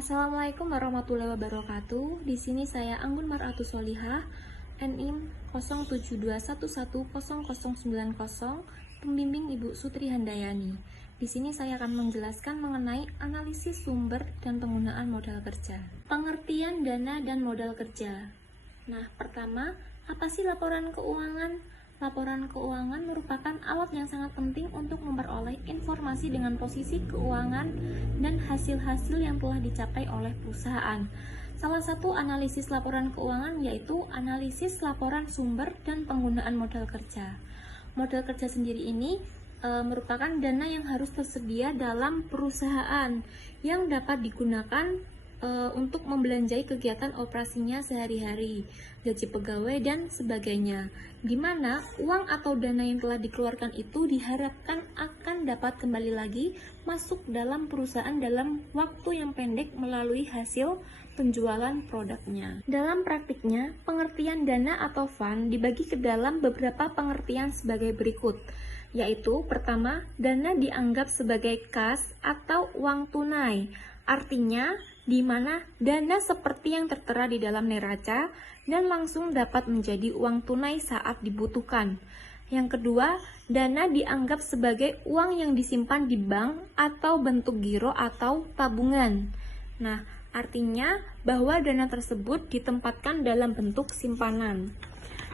Assalamualaikum warahmatullahi wabarakatuh. Di sini saya Anggun Mar'atus Solihah, NIM 0721110090, pembimbing Ibu Sutri Handayani. Di sini saya akan menjelaskan mengenai analisis sumber dan penggunaan modal kerja. Pengertian dana dan modal kerja. Nah, pertama, apa sih laporan keuangan? Laporan keuangan merupakan alat yang sangat penting untuk memperoleh informasi dengan posisi keuangan dan hasil-hasil yang telah dicapai oleh perusahaan. Salah satu analisis laporan keuangan yaitu analisis laporan sumber dan penggunaan modal kerja. Modal kerja sendiri ini merupakan dana yang harus tersedia dalam perusahaan yang dapat digunakan untuk membelanjai kegiatan operasinya sehari-hari, gaji pegawai, dan sebagainya, di mana uang atau dana yang telah dikeluarkan itu diharapkan akan dapat kembali lagi masuk dalam perusahaan dalam waktu yang pendek melalui hasil penjualan produknya. Dalam praktiknya, pengertian dana atau fund dibagi ke dalam beberapa pengertian sebagai berikut, yaitu pertama, dana dianggap sebagai kas atau uang tunai, artinya di mana dana seperti yang tertera di dalam neraca dan langsung dapat menjadi uang tunai saat dibutuhkan. Yang kedua, dana dianggap sebagai uang yang disimpan di bank atau bentuk giro atau tabungan. Nah, artinya bahwa dana tersebut ditempatkan dalam bentuk simpanan.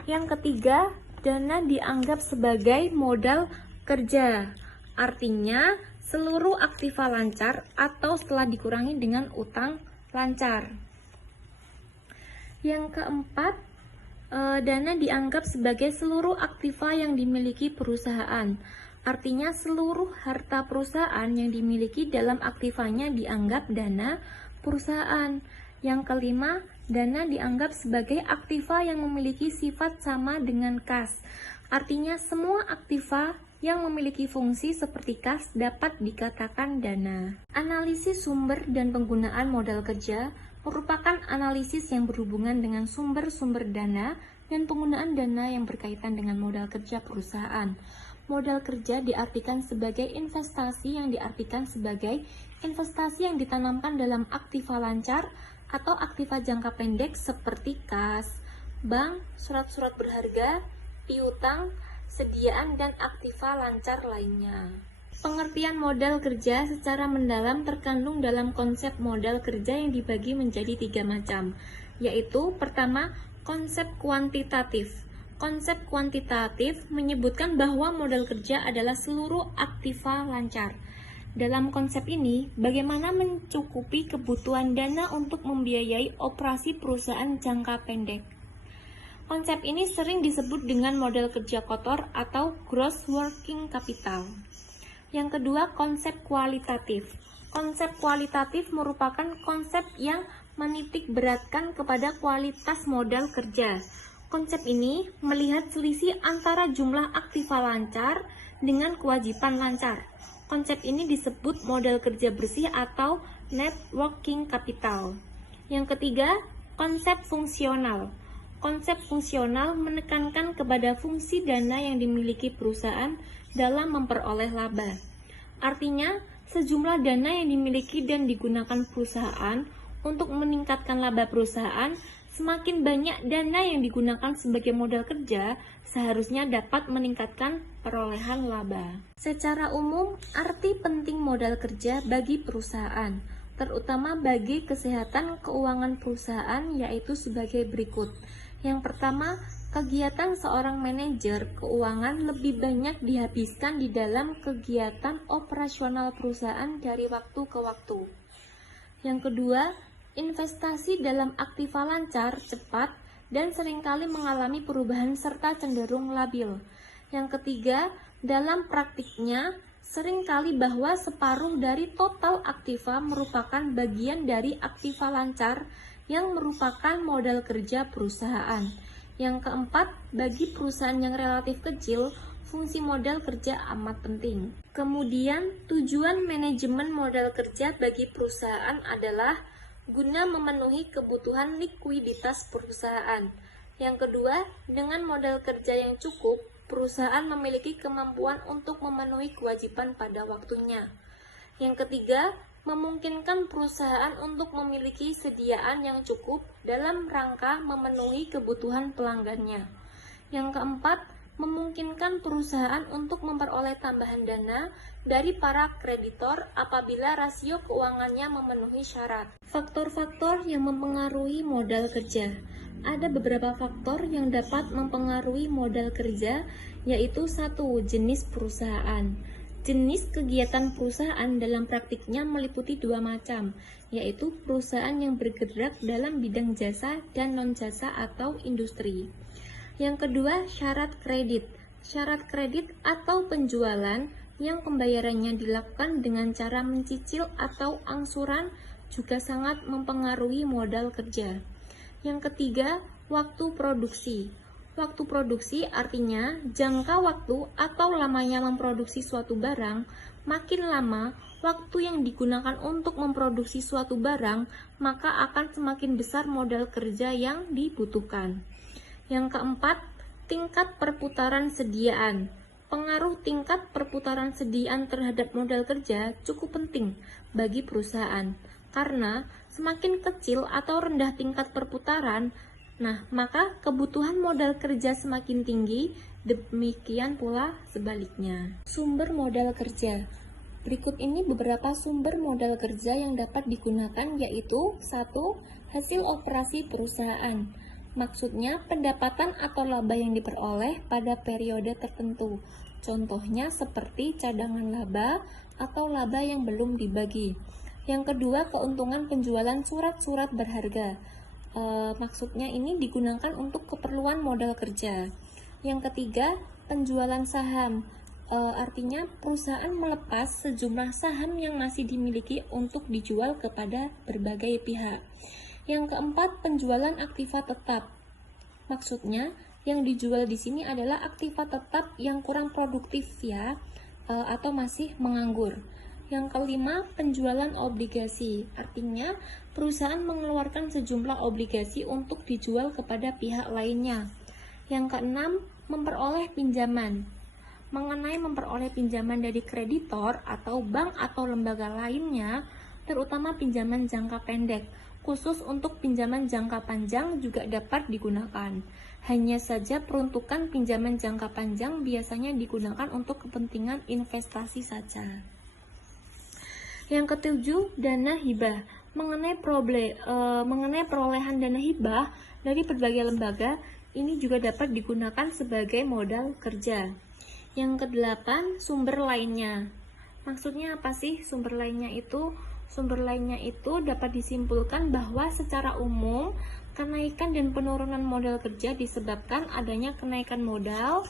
Yang ketiga, dana dianggap sebagai modal kerja. Artinya, seluruh aktiva lancar atau setelah dikurangi dengan utang lancar. Yang keempat, dana dianggap sebagai seluruh aktiva yang dimiliki perusahaan. Artinya seluruh harta perusahaan yang dimiliki dalam aktivanya dianggap dana perusahaan. Yang kelima, dana dianggap sebagai aktiva yang memiliki sifat sama dengan kas. Artinya semua aktiva yang memiliki fungsi seperti kas dapat dikatakan dana. Analisis sumber dan penggunaan modal kerja merupakan analisis yang berhubungan dengan sumber-sumber dana dan penggunaan dana yang berkaitan dengan modal kerja perusahaan. Modal kerja diartikan sebagai investasi yang ditanamkan dalam aktiva lancar atau aktiva jangka pendek seperti kas, bank, surat-surat berharga, piutang, sediaan, dan aktiva lancar lainnya. Pengertian modal kerja secara mendalam terkandung dalam konsep modal kerja yang dibagi menjadi 3 macam, yaitu pertama, konsep kuantitatif. Konsep kuantitatif menyebutkan bahwa modal kerja adalah seluruh aktiva lancar. Dalam konsep ini, bagaimana mencukupi kebutuhan dana untuk membiayai operasi perusahaan jangka pendek. Konsep ini sering disebut dengan modal kerja kotor atau gross working capital. Yang kedua, konsep kualitatif. Konsep kualitatif merupakan konsep yang menitik beratkan kepada kualitas modal kerja. Konsep ini melihat selisih antara jumlah aktiva lancar dengan kewajiban lancar. Konsep ini disebut modal kerja bersih atau net working capital. Yang ketiga, konsep fungsional. Konsep fungsional menekankan kepada fungsi dana yang dimiliki perusahaan dalam memperoleh laba. Artinya, sejumlah dana yang dimiliki dan digunakan perusahaan untuk meningkatkan laba perusahaan, semakin banyak dana yang digunakan sebagai modal kerja, seharusnya dapat meningkatkan perolehan laba. Secara umum, arti penting modal kerja bagi perusahaan, terutama bagi kesehatan keuangan perusahaan, yaitu sebagai berikut. Yang pertama, kegiatan seorang manajer keuangan lebih banyak dihabiskan di dalam kegiatan operasional perusahaan dari waktu ke waktu. Yang kedua, investasi dalam aktiva lancar, cepat, dan seringkali mengalami perubahan serta cenderung labil. Yang ketiga, dalam praktiknya, seringkali bahwa separuh dari total aktiva merupakan bagian dari aktiva lancar yang merupakan modal kerja perusahaan. Yang keempat, bagi perusahaan yang relatif kecil, fungsi modal kerja amat penting. Kemudian, tujuan manajemen modal kerja bagi perusahaan adalah guna memenuhi kebutuhan likuiditas perusahaan. Yang kedua, dengan modal kerja yang cukup, perusahaan memiliki kemampuan untuk memenuhi kewajiban pada waktunya. Yang ketiga, memungkinkan perusahaan untuk memiliki sediaan yang cukup dalam rangka memenuhi kebutuhan pelanggannya. Yang keempat, memungkinkan perusahaan untuk memperoleh tambahan dana dari para kreditor apabila rasio keuangannya memenuhi syarat. Faktor-faktor yang mempengaruhi modal kerja. Ada beberapa faktor yang dapat mempengaruhi modal kerja, yaitu 1. Jenis perusahaan. Jenis kegiatan perusahaan dalam praktiknya meliputi 2 macam, yaitu perusahaan yang bergerak dalam bidang jasa dan non-jasa atau industri. Yang kedua, syarat kredit. Syarat kredit atau penjualan yang pembayarannya dilakukan dengan cara mencicil atau angsuran juga sangat mempengaruhi modal kerja. Yang ketiga, waktu produksi. Waktu produksi artinya jangka waktu atau lamanya memproduksi suatu barang. Makin lama waktu yang digunakan untuk memproduksi suatu barang, maka akan semakin besar modal kerja yang dibutuhkan. Yang keempat, tingkat perputaran sediaan. Pengaruh tingkat perputaran sediaan terhadap modal kerja cukup penting bagi perusahaan, karena semakin kecil atau rendah tingkat perputaran, maka kebutuhan modal kerja semakin tinggi, demikian pula sebaliknya. Sumber modal kerja. Berikut ini beberapa sumber modal kerja yang dapat digunakan, yaitu 1. Hasil operasi perusahaan. Maksudnya pendapatan atau laba yang diperoleh pada periode tertentu. Contohnya seperti cadangan laba atau laba yang belum dibagi. Yang kedua, keuntungan penjualan surat-surat berharga. Maksudnya ini digunakan untuk keperluan modal kerja. Yang ketiga, penjualan saham. Artinya perusahaan melepas sejumlah saham yang masih dimiliki untuk dijual kepada berbagai pihak. Yang keempat, penjualan aktiva tetap. Maksudnya yang dijual di sini adalah aktiva tetap yang kurang produktif atau masih menganggur. Yang kelima, penjualan obligasi. Artinya, perusahaan mengeluarkan sejumlah obligasi untuk dijual kepada pihak lainnya. Yang keenam, memperoleh pinjaman. Mengenai memperoleh pinjaman dari kreditor atau bank atau lembaga lainnya, terutama pinjaman jangka pendek. Khusus untuk pinjaman jangka panjang juga dapat digunakan. Hanya saja peruntukan pinjaman jangka panjang biasanya digunakan untuk kepentingan investasi saja. Yang ketujuh, dana hibah. Mengenai perolehan dana hibah dari berbagai lembaga, ini juga dapat digunakan sebagai modal kerja. Yang kedelapan, sumber lainnya. Maksudnya apa sih sumber lainnya itu? Sumber lainnya itu dapat disimpulkan bahwa secara umum, kenaikan dan penurunan modal kerja disebabkan adanya kenaikan modal,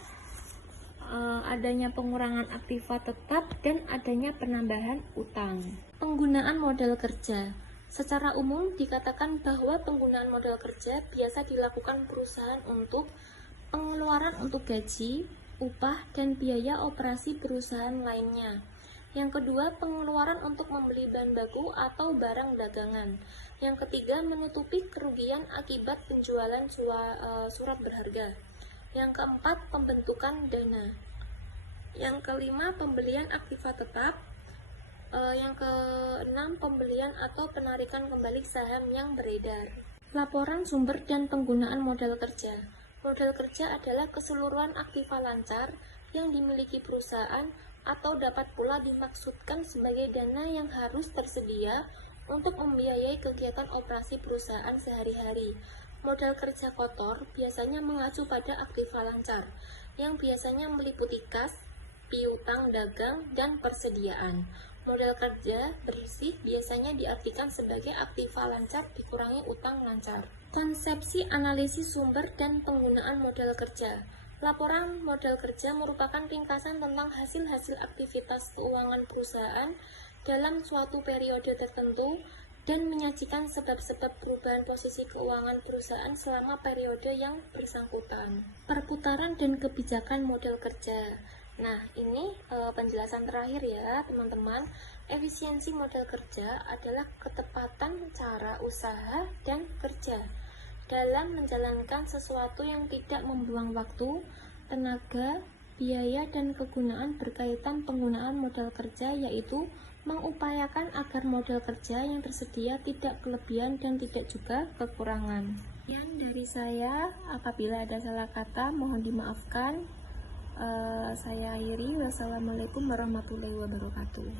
adanya pengurangan aktiva tetap, dan adanya penambahan utang. Penggunaan modal kerja. Secara umum dikatakan bahwa penggunaan modal kerja biasa dilakukan perusahaan untuk pengeluaran untuk gaji, upah, dan biaya operasi perusahaan lainnya. Yang kedua, pengeluaran untuk membeli bahan baku atau barang dagangan. Yang ketiga, menutupi kerugian akibat penjualan surat berharga. Yang keempat, pembentukan dana. Yang kelima, pembelian aktiva tetap. Yang keenam, pembelian atau penarikan kembali saham yang beredar. Laporan sumber dan penggunaan modal kerja. Modal kerja adalah keseluruhan aktiva lancar yang dimiliki perusahaan atau dapat pula dimaksudkan sebagai dana yang harus tersedia untuk membiayai kegiatan operasi perusahaan sehari-hari. Modal kerja kotor biasanya mengacu pada aktiva lancar, yang biasanya meliputi kas, piutang dagang, dan persediaan. Modal kerja bersih biasanya diartikan sebagai aktiva lancar dikurangi utang lancar. Konsepsi analisis sumber dan penggunaan modal kerja. Laporan modal kerja merupakan ringkasan tentang hasil-hasil aktivitas keuangan perusahaan dalam suatu periode tertentu dan menyajikan sebab-sebab perubahan posisi keuangan perusahaan selama periode yang bersangkutan. Perputaran dan kebijakan modal kerja. Nah, ini penjelasan terakhir ya, teman-teman. Efisiensi modal kerja adalah ketepatan cara usaha dan kerja dalam menjalankan sesuatu yang tidak membuang waktu, tenaga, biaya, dan kegunaan berkaitan penggunaan modal kerja, yaitu mengupayakan agar modal kerja yang tersedia tidak kelebihan dan tidak juga kekurangan. Sekian dari saya, apabila ada salah kata mohon dimaafkan. Saya akhiri. Wassalamualaikum warahmatullahi wabarakatuh.